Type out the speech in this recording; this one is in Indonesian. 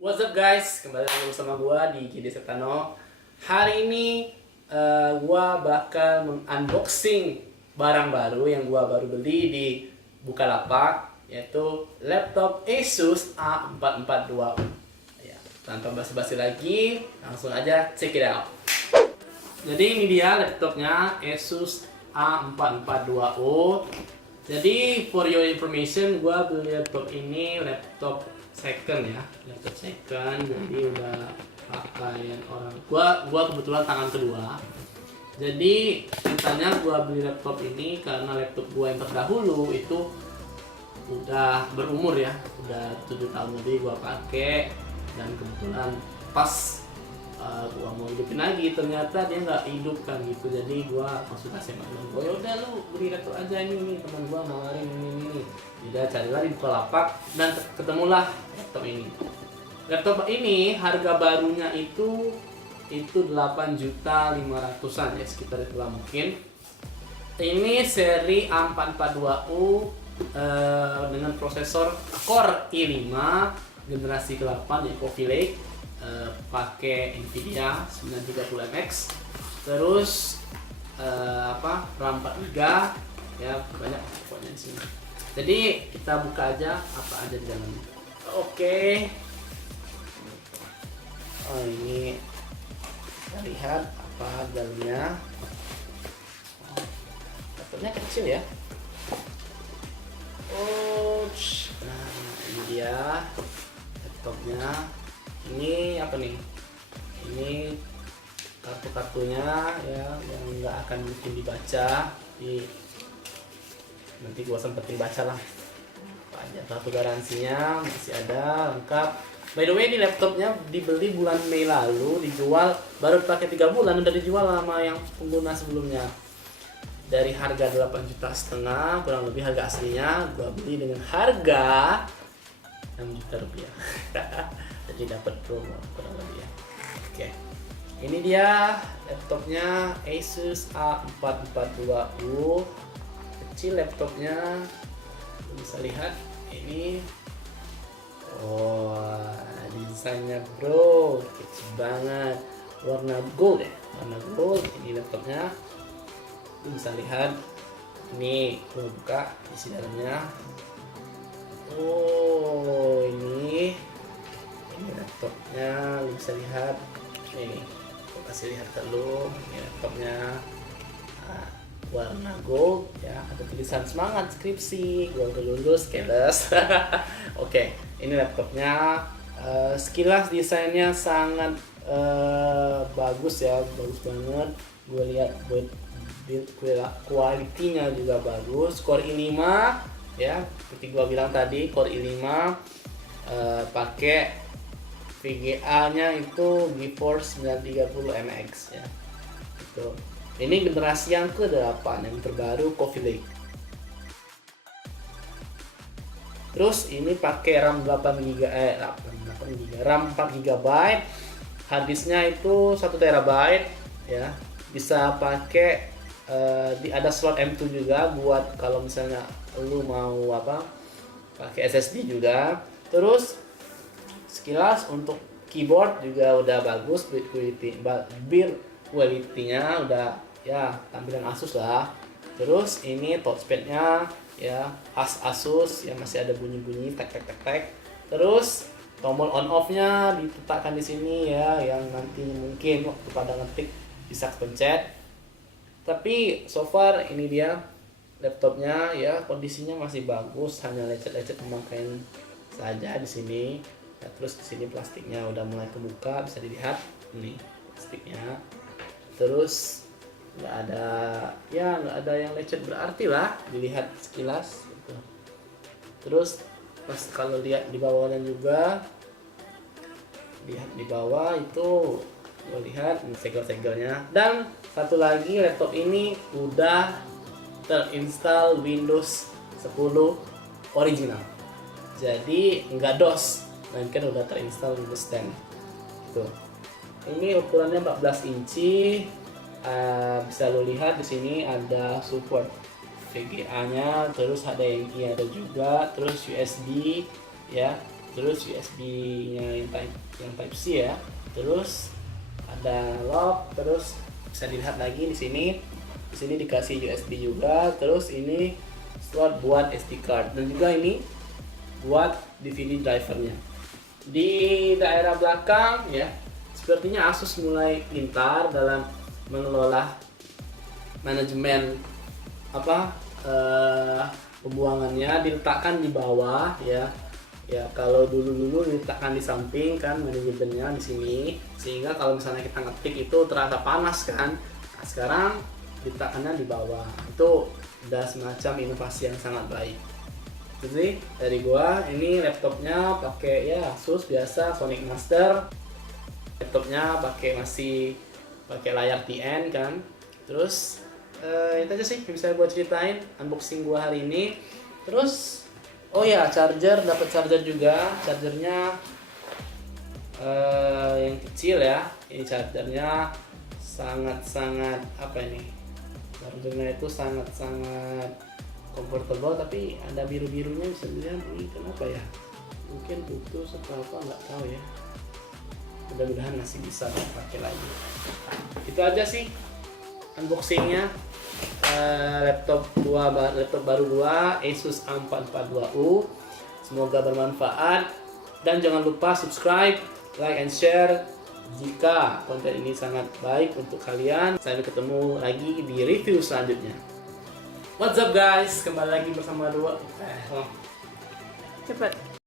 What's up guys, kembali lagi bersama gua di GD Setano. Hari ini gua bakal unboxing barang baru yang gua baru beli di Bukalapak, yaitu laptop Asus A442. Ya, tanpa basa-basi lagi, langsung aja check it out. Jadi ini dia laptopnya Asus A442U. Jadi for your information, gua beli laptop ini laptop second ya, laptop second. Jadi udah pakaian orang. Gua kebetulan tangan kedua. Jadi ceritanya gua beli laptop ini karena laptop gua yang terdahulu itu udah berumur ya, udah 7 tahun lebih gua pakai, dan kebetulan pas gua mau hidupin lagi ternyata dia nggak hidup kan gitu. Jadi gua konsultasi sama temen gua, ya udah lu beli laptop aja ini, teman gua nawarin ini. Dia carilah di Bukalapak dan ketemulah laptop ini. Laptop ini harga barunya itu 8.500.000-an ya, sekitar itulah mungkin. Ini seri A442U dengan prosesor Core i5 generasi ke-8 ya, Coffee Lake, pakai Nvidia 930MX. Terus RAM 4GB ya, banyak pokoknya di sini. Jadi kita buka aja apa aja di dalamnya. Oke. Oh, ini kita lihat apa dalamnya. Laptopnya kecil ya. Oh, nah ini dia laptopnya. Ini apa nih? Ini kartu-kartunya ya, yang nggak akan mungkin dibaca. Nanti gua sempetin baca lah. Kartu garansinya masih ada lengkap. By the way, ini laptopnya dibeli bulan Mei lalu, dijual baru pakai 3 bulan udah dijual sama yang pengguna sebelumnya. Dari harga 8,5 juta kurang lebih harga aslinya, gua beli dengan harga 6 juta rupiah. Jadi dapat promo kurang lebih ya. Oke. Ini dia laptopnya Asus A442U. Kecil laptopnya, bisa lihat ini. Oh, desainnya bro, kecil banget, warna gold ya, warna gold. Ini laptopnya, bisa lihat. Ini gua buka isi dalamnya. Oh, ini laptopnya, lu bisa lihat. Ini gua kasih lihat ke lu. Ini laptopnya warna gold ya, ada tulisan semangat skripsi, gua udah lulus, keles. Oke, ini laptopnya. Sekilas desainnya sangat bagus ya, bagus banget. Gue lihat build quality-nya juga bagus. Core i5 ya, seperti gua bilang tadi, Core i5 pakai VGA-nya itu GeForce 930MX ya. Itu. Ini generasi yang ke-8, yang terbaru, Coffee Lake. Terus ini pakai RAM 8GB, RAM 4GB, harddisknya itu 1TB ya. Bisa pakai ada slot M2 juga buat kalau misalnya lu mau pakai SSD juga. Terus sekilas untuk keyboard juga udah bagus, build quality-nya udah ya, tampilan Asus lah. Terus ini touchpadnya ya khas Asus yang masih ada bunyi-bunyi tek. Terus tombol on off-nya diletakkan di sini ya, yang nanti mungkin waktu pada ngetik bisa pencet. Tapi so far ini dia laptopnya ya, kondisinya masih bagus, hanya lecet-lecet pemakaian saja di sini. Ya, terus di sini plastiknya udah mulai kebuka, bisa dilihat ini plastiknya. Terus nggak ada yang lecet berarti lah, dilihat sekilas gitu. Terus pas kalau lihat di bawahnya juga, lihat di bawah itu, gue lihat segel-segelnya. Dan satu lagi, laptop ini udah terinstall Windows 10 original, jadi nggak DOS, melainkan udah terinstall Windows 10 gitu. Ini ukurannya 14 inci. Bisa lo lihat di sini ada support VGA-nya, terus HDMI ada juga, terus USB ya, terus USB-nya yang type C ya, terus ada lock, terus bisa dilihat lagi di sini. Di sini dikasih USB juga, terus ini slot buat SD card dan juga ini buat DVD drivernya. Di daerah belakang ya, sepertinya Asus mulai pintar dalam mengelola manajemen pembuangannya, diletakkan di bawah ya. Ya kalau dulu diletakkan di samping kan manajemennya di sini, sehingga kalau misalnya kita ngetik itu terasa panas kan. Nah, sekarang diletakkannya di bawah. Itu udah semacam inovasi yang sangat baik. Jadi dari gua ini laptopnya pakai ya Asus biasa Sonic Master. Laptopnya masih pakai layar TN kan. Terus itu aja sih yang bisa gua ceritain unboxing gua hari ini. Terus oh ya, dapat charger juga. Chargernya yang kecil ya. Ini chargernya sangat-sangat chargernya itu sangat-sangat comfortable, tapi ada biru-birunya, bisa dilihat ini kenapa ya? Mungkin putus atau apa, nggak tahu ya. Mudah-mudahan masih bisa dipakai lagi. Itu aja sih unboxingnya laptop baru gua Asus A442U. Semoga bermanfaat dan jangan lupa subscribe, like and share jika konten ini sangat baik untuk kalian. Sampai ketemu lagi di review selanjutnya. What's up guys, kembali lagi bersama cepat